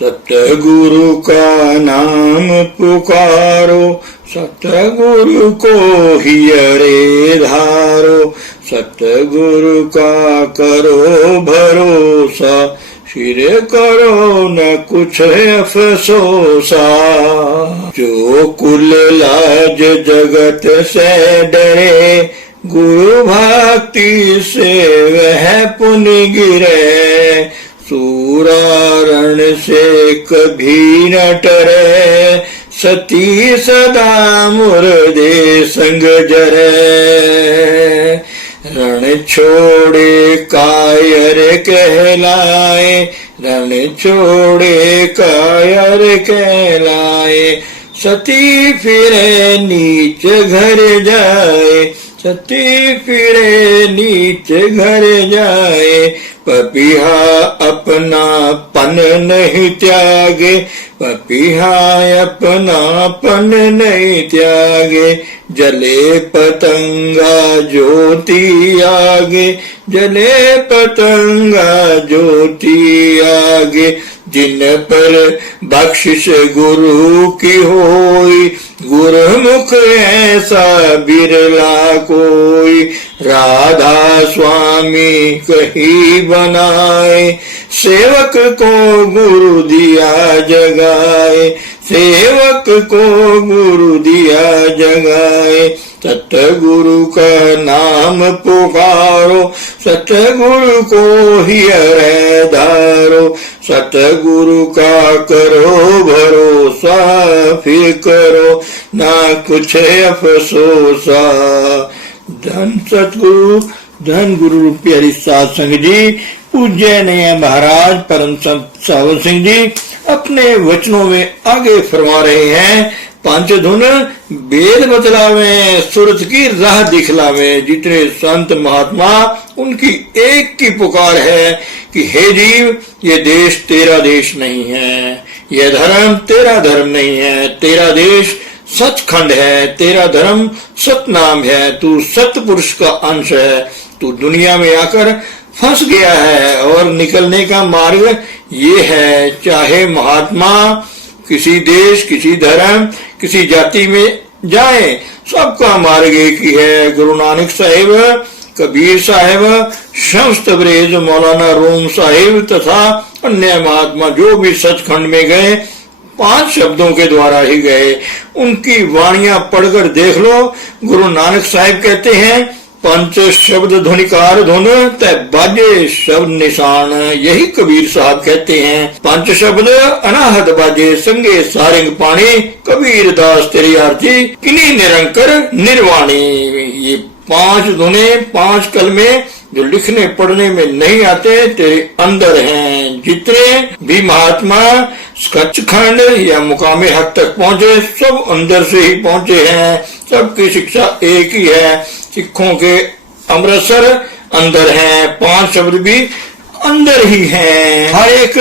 सतगुरु का नाम पुकारो, सतगुरु को ही अरे धारो, सतगुरु का करो भरोसा, फिर करो न कुछ अफसोसा। जो कुल लाज जगत से डरे, गुरु भक्ति से वह पुनि गिरे, सूरारण से कभी न टरे, सती सदा मुर्दे संग जरे। रण छोड़े कायर कहलाए, रण छोड़े कायर कहलाए, सती फिरे नीच घर जाए, सती फिरे नीच घर जाए। पपीहा अपना पन नहीं त्यागे, पपीहा अपना पन नहीं त्यागे। जले पतंगा ज्योति आगे, जले पतंगा ज्योति आगे। जिन पर बख्शिश गुरु की होई, गुरुमुख ऐसा बिरला कोई। राधा स्वामी कही बनाए, सेवक को गुरु दिया जगाए, सेवक को गुरु दिया जगाए। सतगुरु का नाम पुकारो, सतगुरु को ही अरे धारो, सतगुरु का करो भरोसा, फिर करो ना कुछ अफसोसा। धन सतगुरु, धन गुरु प्यारी साध संगत जी। पूज्य ने महाराज परम संत सावर सिंह जी अपने वचनों में आगे फरमा रहे हैं, पंच धुन वेद बतलावे, सूरत की राह दिखलावे। जितने संत महात्मा उनकी एक की पुकार है कि हे जीव, ये देश तेरा देश नहीं है, यह धर्म तेरा धर्म नहीं है, तेरा देश सचखंड है, तेरा धर्म सतनाम है, तू सतपुरुष का अंश है। तू दुनिया में आकर फंस गया है और निकलने का मार्ग ये है। चाहे महात्मा किसी देश, किसी धर्म, किसी जाति में जाए, सबका मार्ग एक ही है। गुरु नानक साहिब, कबीर साहिब, शम्स तबरेज, मौलाना रूम साहिब तथा अन्य महात्मा जो भी सचखंड में गए, 5 शब्दों के द्वारा ही गए। उनकी वाणियां पढ़कर देख लो। गुरु नानक साहिब कहते हैं, पंच शब्द ध्वनिकार धुन तय बाजे शब्द निशान। यही कबीर साहब कहते हैं, पंच शब्द अनाहत बाजे संगे सारिंग पानी। कबीर दास तेरी आरती किन्हीं निरंकर निर्वाणी। ये 5 धुने, 5 कलमे जो लिखने पढ़ने में नहीं आते, तेरे अंदर हैं। जितने भी महात्मा सचखंड या मुकामे हक तक पहुंचे, सब अंदर से ही पहुंचे हैं। सबकी शिक्षा एक ही है। सिखों के अमृतसर अंदर हैं, 5 शब्द भी अंदर ही हैं। हर एक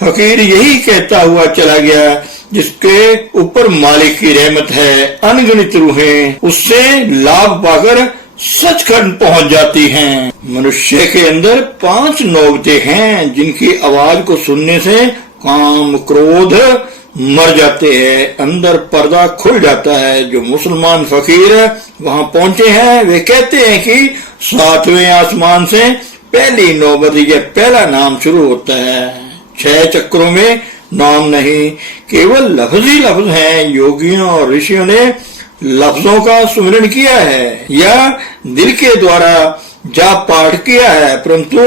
फकीर यही कहता हुआ चला गया, जिसके ऊपर मालिक की रहमत है। अनगिनत रूहें उससे लाभ पाकर सचखंड पहुंच जाती हैं। मनुष्य के अंदर 5 नौबतें हैं, जिनकी आवाज को सुनने से काम क्रोध मर जाते हैं, अंदर पर्दा खुल जाता है। जो मुसलमान फकीर वहां पहुंचे हैं, वे कहते हैं कि 7वें आसमान से पहली नौबत या पहला नाम शुरू होता है। 6 चक्रों में नाम नहीं, केवल लफ्ज ही लफ्ज हैं। योगियों और ऋषियों ने लफ्जों का सुमिरन किया है या दिल के द्वारा जाप पाठ किया है, परंतु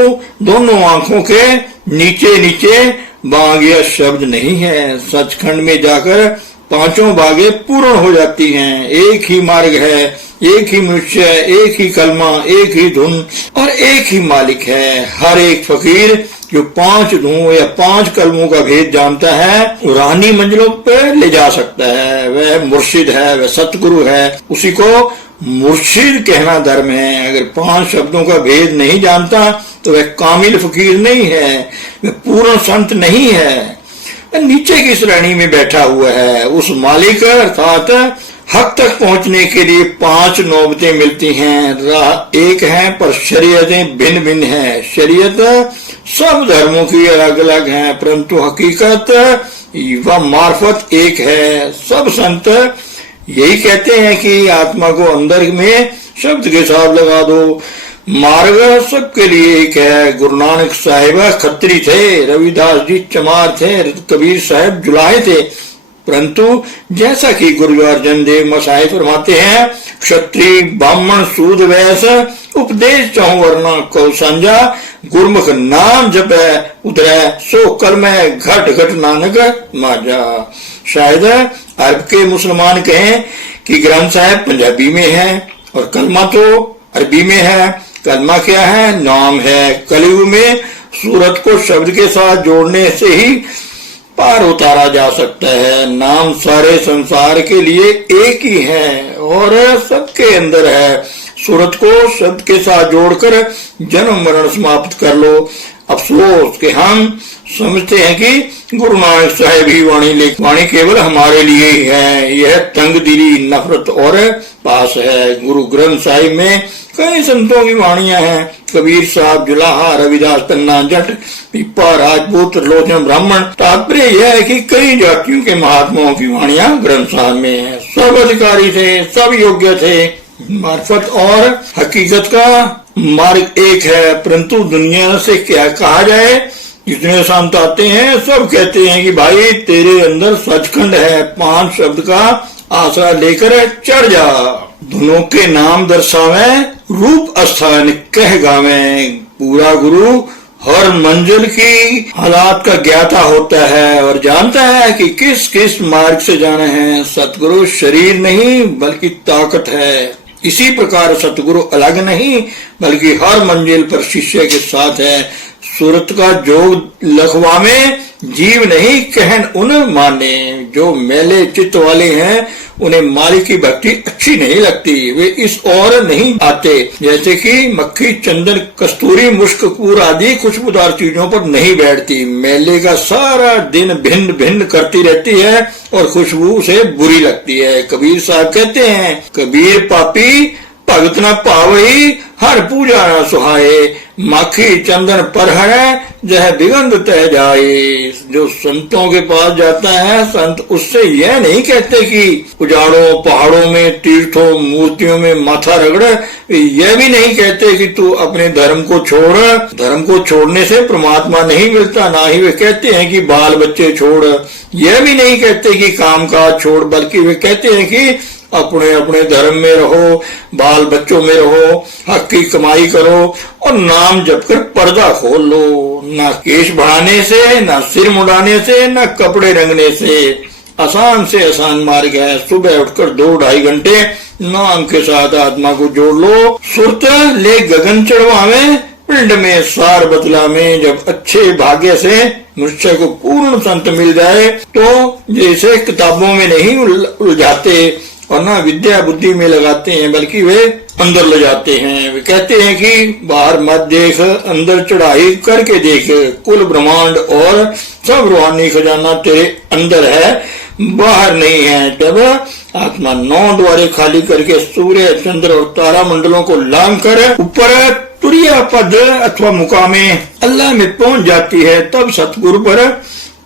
दोनों आंखों के नीचे नीचे बाग या शब्द नहीं है। सचखंड में जाकर 5 बागें पूर्ण हो जाती हैं। एक ही मार्ग है, एक ही मनुष्य, एक ही कलमा, एक ही धुन और एक ही मालिक है। हर एक फकीर जो 5 धुन या 5 कलमों का भेद जानता है, रूहानी मंजिलों पर ले जा सकता है। वह मुर्शिद है, वह सतगुरु है, उसी को मुर्शिद कहना धर्म है। अगर 5 शब्दों का भेद नहीं जानता तो वह कामिल फकीर नहीं है, वह पूर्ण संत नहीं है। नीचे की श्रेणी में बैठा हुआ है। उस मालिक अर्थात हक तक पहुंचने के लिए 5 नौबतें मिलती हैं। राह एक है पर शरीयतें भिन्न भिन्न हैं। शरीयत सब धर्मों की अलग अलग है, परंतु हकीकत व मार्फत एक है। सब संत यही कहते हैं कि आत्मा को अंदर में शब्द के साथ लगा दो। मार्ग सबके लिए एक है। गुरु नानक साहिब खत्री थे, रविदास जी चमार थे, कबीर साहब जुलाहे थे, परंतु जैसा कि गुरु अर्जन देव मसाहे फरमाते हैं, क्षत्रिय ब्राह्मण सूद वैश्य उपदेश चहु वर्णा को संजा, गुरमुख नाम जपै उधरै सो कर्म घट घट नानक माजा। शायद अरब के मुसलमान कहें कि ग्रंथ साहिब पंजाबी में है और कलमा तो अरबी में है। कलमा क्या है? नाम है। कलयुग में सूरत को शब्द के साथ जोड़ने से ही पार उतारा जा सकता है। नाम सारे संसार के लिए एक ही है और सबके अंदर है। सूरत को शब्द के साथ जोड़कर जन्म मरण समाप्त कर लो। अफसोस कि हम समझते हैं कि गुरु नानक साहिब ही वाणी केवल हमारे लिए ही है। यह तंग दिली नफरत और पास है। गुरु ग्रंथ साहिब में कई संतों की वाणियां हैं। कबीर साहब जुलाहा, रविदास पन्ना जट, पीपा राजपूत, त्रिलोचन ब्राह्मण। तात्पर्य यह है कि कई जातियों के महात्माओं की वाणियां ग्रंथ साहब में है। सब अधिकारी थे, सब योग्य थे। मार्फत और हकीकत का मार्ग एक है, परंतु दुनिया से क्या कहा जाए। जितने संत आते हैं सब कहते हैं कि भाई तेरे अंदर सचखंड है, 5 शब्द का आसरा लेकर चढ़ जा। दोनों के नाम दर्शावे, रूप स्थान कह गावे। पूरा गुरु हर मंजिल की हालात का ज्ञाता होता है और जानता है कि किस किस मार्ग से जाना है। सतगुरु शरीर नहीं बल्कि ताकत है। इसी प्रकार सतगुरु अलग नहीं बल्कि हर मंजिल पर शिष्य के साथ है। सूरत का जोग लखवा में जीव नहीं कहन उन माने। जो मेले चित्त वाले हैं उन्हें मालिक की भक्ति अच्छी नहीं लगती, वे इस ओर नहीं आते। जैसे कि मक्खी, चंदन, कस्तूरी, मुश्क, कपूर आदि खुशबूदार चीजों पर नहीं बैठती। मेले का सारा दिन भिन्न भिन्न करती रहती है और खुशबू से बुरी लगती है। कबीर साहब कहते हैं, कबीर पापी भगत न पावई, हर पूजा न सुहाए। माखी चंदन पर है जह दिगंध तह जाए। जो संतों के पास जाता है, संत उससे यह नहीं कहते कि उजाड़ों पहाड़ों में, तीर्थों, मूर्तियों में माथा रगड़। यह भी नहीं कहते कि तू अपने धर्म को छोड़। धर्म को छोड़ने से परमात्मा नहीं मिलता। ना ही वे कहते हैं कि बाल बच्चे छोड़। यह भी नहीं कहते कि काम काज छोड़, बल्कि वे कहते हैं कि अपने अपने धर्म में रहो, बाल बच्चों में रहो, हक की कमाई करो और नाम जपकर पर्दा खोल लो। ना केश बढ़ाने से, ना सिर मुड़ाने से, ना कपड़े रंगने से। आसान से आसान मार्ग है। सुबह उठकर 2-2.5 घंटे नाम के साथ आत्मा को जोड़ लो। सुरत ले गगन चढ़वावे, पिंड में सार बतला में। जब अच्छे भाग्य से मनुष्य को पूर्ण संत मिल जाए तो जैसे किताबों में नहीं उलझाते और ना विद्या बुद्धि में लगाते हैं, बल्कि वे अंदर ले जाते हैं। वे कहते हैं कि बाहर मत देख, अंदर चढ़ाई करके देख। कुल ब्रह्मांड और सब रूहानी खजाना तेरे अंदर है, बाहर नहीं है। जब आत्मा 9 द्वारे खाली करके सूर्य, चंद्र और तारा मंडलों को लांग कर ऊपर तुरिया पद अथवा मुकामे अल्लाह में पहुंच जाती है, तब सतगुरु पर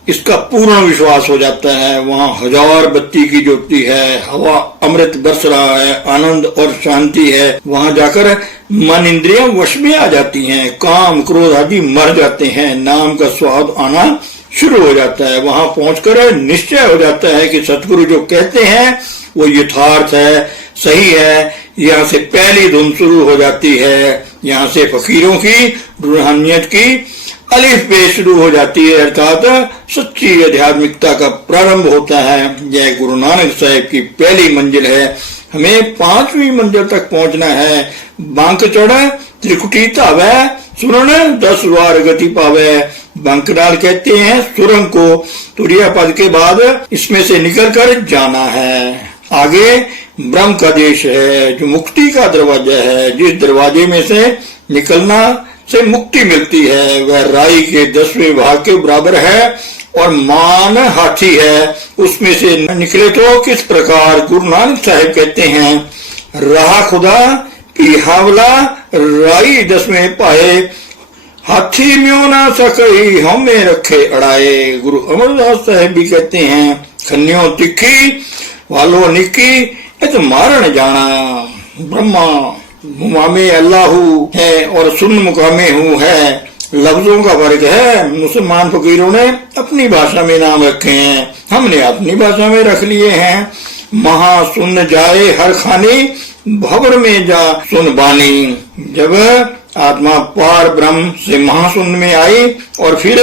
इसका पूर्ण विश्वास हो जाता है। वहाँ 1000 बत्ती की ज्योति है, हवा अमृत बरस रहा है, आनंद और शांति है। वहाँ जाकर मन इंद्रियां वश में आ जाती हैं, काम क्रोध आदि मर जाते हैं, नाम का स्वाद आना शुरू हो जाता है। वहाँ पहुंचकर निश्चय हो जाता है कि सतगुरु जो कहते हैं वो यथार्थ है, सही है। यहाँ से पहली धुन शुरू हो जाती है। यहाँ से फकीरों की रूहानियत की अलिफ पे शुरू हो जाती है, अर्थात सच्ची आध्यात्मिकता का प्रारंभ होता है। यह गुरु नानक साहिब की पहली मंजिल है। हमें 5वीं मंजिल तक पहुंचना है। बांक चढ़ त्रिकुटी धावे, सुरन 10 वार गति पावे। बांकडाल कहते हैं सुरंग को। तुरिया पद के बाद इसमें से निकलकर जाना है। आगे ब्रह्म का देश है जो मुक्ति का दरवाजा है। जिस दरवाजे में से निकलना से मुक्ति मिलती है वह राई के 10वें भाग के बराबर है। और मान हाथी है, उसमें से निकले तो किस प्रकार। गुरु नानक साहिब कहते हैं, रहा खुदा की हावला राई 10वें पाए, हाथी म्यों ना सकई हमें रखे अड़ाए। गुरु अमरदास साहिब भी कहते हैं, खन्यो तिखी वालो निकी इत मारण जाना। ब्रह्मा मुकामे अल्लाहू है और सुन मुकामे हूँ है, लफ्जों का वर्ग है। मुसलमान फकीरों ने अपनी भाषा में नाम रखे हैं, हमने अपनी भाषा में रख लिए हैं। महा सुन जाए हर खानी भवर में जा सुन बानी। जब आत्मा पार ब्रह्म से महाशून्य में आई और फिर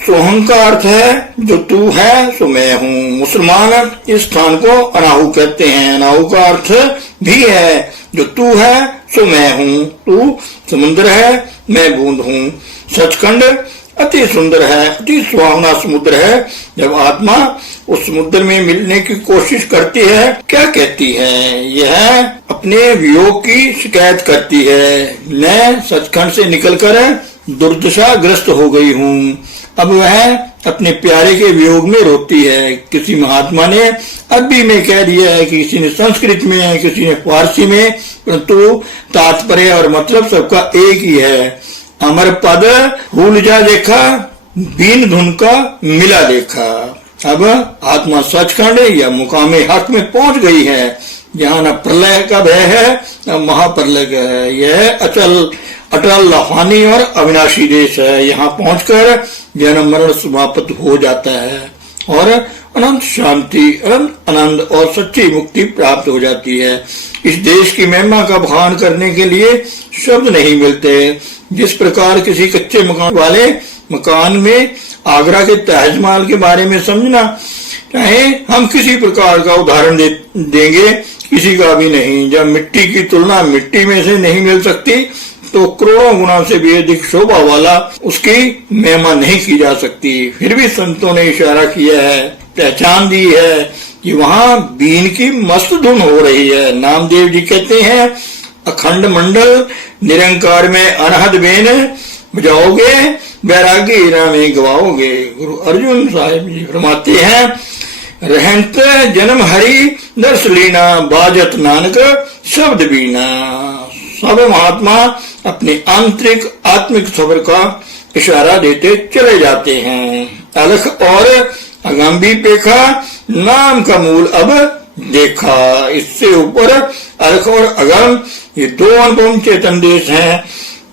सोहम का अर्थ है जो तू है सो मैं हूँ। मुसलमान इस स्थान को अनाहू कहते हैं। अनाहू का अर्थ भी है जो तू है सो मैं हूँ। तू समुद्र है, मैं बूंद हूँ। सचखंड अति सुंदर है, अति सुहावना समुद्र है। जब आत्मा उस समुद्र में मिलने की कोशिश करती है, क्या कहती है? यह अपने वियोग की शिकायत करती है, मैं सचखंड से निकलकर दुर्दशा ग्रस्त हो गई हूँ। अब वह अपने प्यारे के वियोग में रोती है। किसी महात्मा ने अरबी में कह दिया है, किसी ने संस्कृत में, किसी ने फारसी में, परंतु तात्पर्य और मतलब सबका एक ही है। अमर पद भूल जा देखा, बीन धुन का मिला देखा। अब आत्मा सचखंड या मुकामे हक में पहुंच गई है, जहाँ न प्रलय का भय है न महाप्रलय का है। यह अटल लाफानी और अविनाशी देश है। यहाँ पहुंचकर जन्म मरण समाप्त हो जाता है और अनंत शांति, अनंत आनंद और सच्ची मुक्ति प्राप्त हो जाती है। इस देश की महिमा का भान करने के लिए शब्द नहीं मिलते। जिस प्रकार किसी कच्चे मकान वाले मकान में आगरा के ताजमहल के बारे में समझना चाहे, हम किसी प्रकार का उदाहरण देंगे, किसी का भी नहीं। जब मिट्टी की तुलना मिट्टी में से नहीं मिल सकती, तो करोड़ों गुना से भी अधिक शोभा वाला उसकी महिमा नहीं की जा सकती। फिर भी संतों ने इशारा किया है, पहचान दी है कि वहाँ बीन की मस्त धुन हो रही है। नामदेव जी कहते हैं, अखंड मंडल निरंकार में अनहद बेन बजाओगे, बैरागी हीरा में गवाओगे। गुरु अर्जुन साहिब जी फरमाते हैं, रहंत जन्म हरि दर्श लीना, बाजत नानक शब्द बीना। सब महात्मा अपने आंतरिक आत्मिक सबर का इशारा देते चले जाते हैं। अलख और अगम भी देखा, नाम का मूल अब देखा। इससे ऊपर अलख और अगम ये दो अनुपम चेतन देश हैं,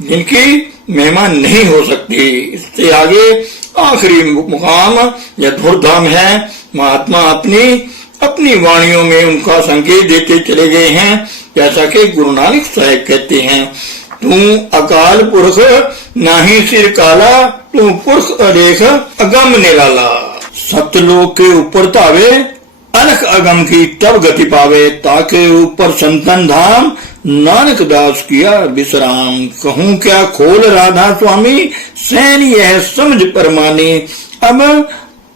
जिनकी महिमा नहीं हो सकती। इससे आगे आखिरी मुकाम या धुरधाम है। महात्मा अपनी वाणियों में उनका संकेत देते चले गए हैं। जैसा कि गुरु नानक साहिब कहते हैं, तू अकाल पुरख नाही सिर काला, तू पुरख अदेख अगम निराला। सतलोक के ऊपर तावे, अलख अगम की तब गति पावे, ताके ऊपर संतन धाम, नानक दास किया विश्राम। कहूँ क्या खोल राधा स्वामी, सैन यह समझ परमानी। अब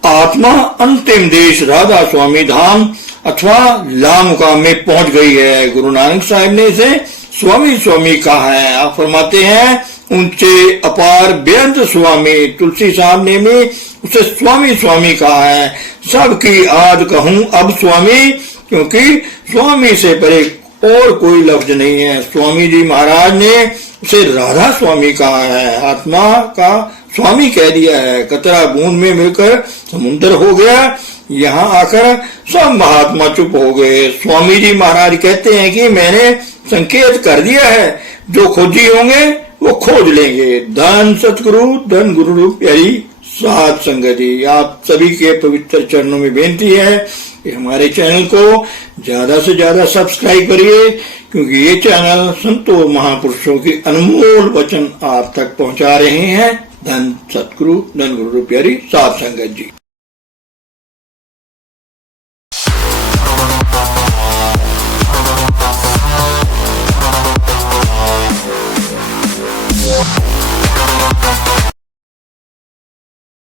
आत्मा अंतिम देश राधा स्वामी धाम अथवा लामुकाम में पहुंच गई है। गुरु नानक साहिब ने इसे स्वामी स्वामी कहा है। आप फरमाते हैं, ऊंचे अपार बेअंत स्वामी। तुलसी साहब ने भी उसे स्वामी स्वामी कहा है। सबकी आद कहूँ अब स्वामी, क्योंकि स्वामी से परे और कोई लफ्ज नहीं है। स्वामी जी महाराज ने उसे राधा स्वामी कहा है, आत्मा का स्वामी कह दिया है। कतरा बूंद में मिलकर समुद्र हो गया। यहाँ आकर सब महात्मा चुप हो गए। स्वामी जी महाराज कहते हैं कि मैंने संकेत कर दिया है, जो खोजी होंगे वो खोज लेंगे। धन सतगुरु, धन गुरु प्यारी साध संगत जी। आप सभी के पवित्र चरणों में बेनती है कि हमारे चैनल को ज्यादा से ज्यादा सब्सक्राइब करिए, क्योंकि ये चैनल संतों महापुरुषों के अनमोल वचन आप तक पहुंचा रहे हैं। धन सतगुरु, धन गुरु प्यारी साध संगत जी।